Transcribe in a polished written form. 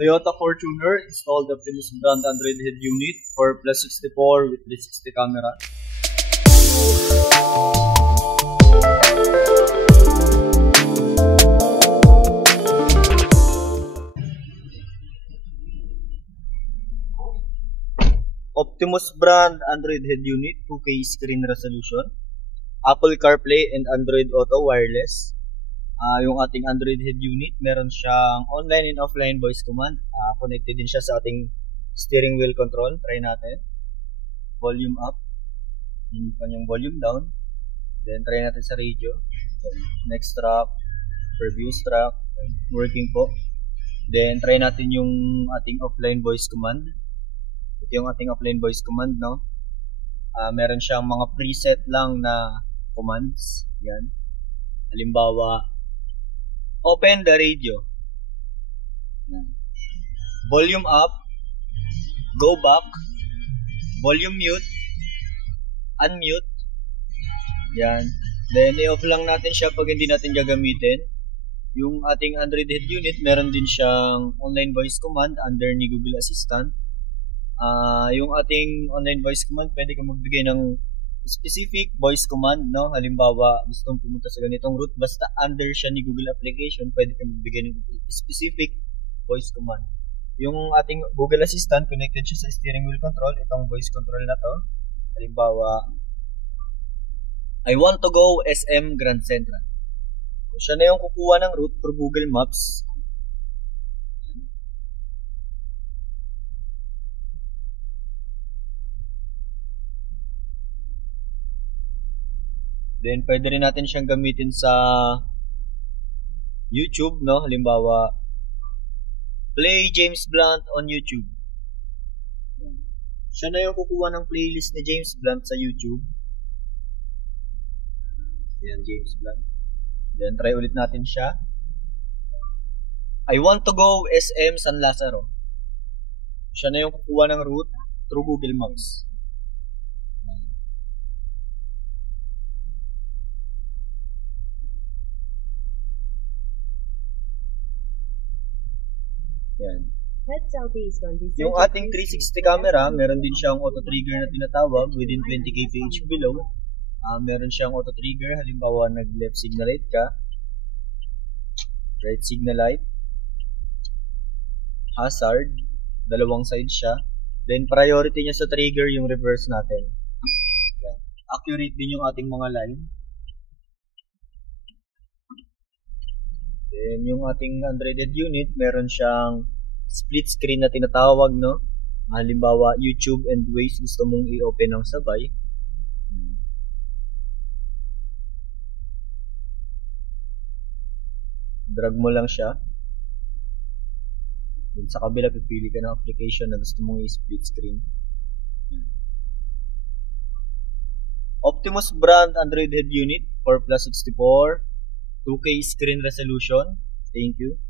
Toyota Fortuner installed Optimus brand Android head unit for plus 64 with 360 camera. Optimus brand Android head unit, 2K screen resolution, Apple CarPlay and Android Auto wireless. Yung ating Android head unit, meron siyang online and offline voice command. Connected din siya sa ating steering wheel control. Try natin. Volume up. Yung kanyang volume down. Then try natin sa radio. Next track. Previous track. Working po. Then try natin yung ating offline voice command. Ito yung ating offline voice command, no? Meron siyang mga preset lang na commands. Yan. Halimbawa, open the radio. Volume up. Go back. Volume mute. Unmute. Yan. Then, i-off lang natin siya pag hindi natin gagamitin. Yung ating Android head unit, meron din siyang online voice command under ni Google Assistant. Yung ating online voice command, pwede ka magbigay ng specific voice command, no? Halimbawa, gusto mong pumunta sa ganitong route, basta under siya ni Google application, pwede ka magbigay ng specific voice command. Yung ating Google Assistant, connected siya sa steering wheel control, itong voice control na to. Halimbawa, I want to go SM Grand Central. So, siya na yung kukuha ng route through Google Maps. Then, pwede rin natin siyang gamitin sa YouTube, no? Halimbawa, play James Blunt on YouTube. Siya na yung kukuha ng playlist ni James Blunt sa YouTube. Yan, James Blunt. Then, try ulit natin siya. I want to go SM San Lazaro. Siya na yung kukuha ng route through Google Maps. Yan. Yung ating 360 camera, meron din siyang auto-trigger na tinatawag within 20 kph below. Meron siyang auto-trigger, halimbawa nag-left signal light ka, right signal light, hazard, dalawang side siya. Then priority niya sa trigger yung reverse natin. Yan. Accurate din yung ating mga line. Then, yung ating Android unit, meron siyang split screen na tinatawag, no? Halimbawa, YouTube and Waze gusto mong i-open ng sabay. Drag mo lang siya. Then, sa kabila, pipili ka ng application na gusto mong i-split screen. Optimus brand Android head unit for plus 64. 2K screen resolution. Thank you.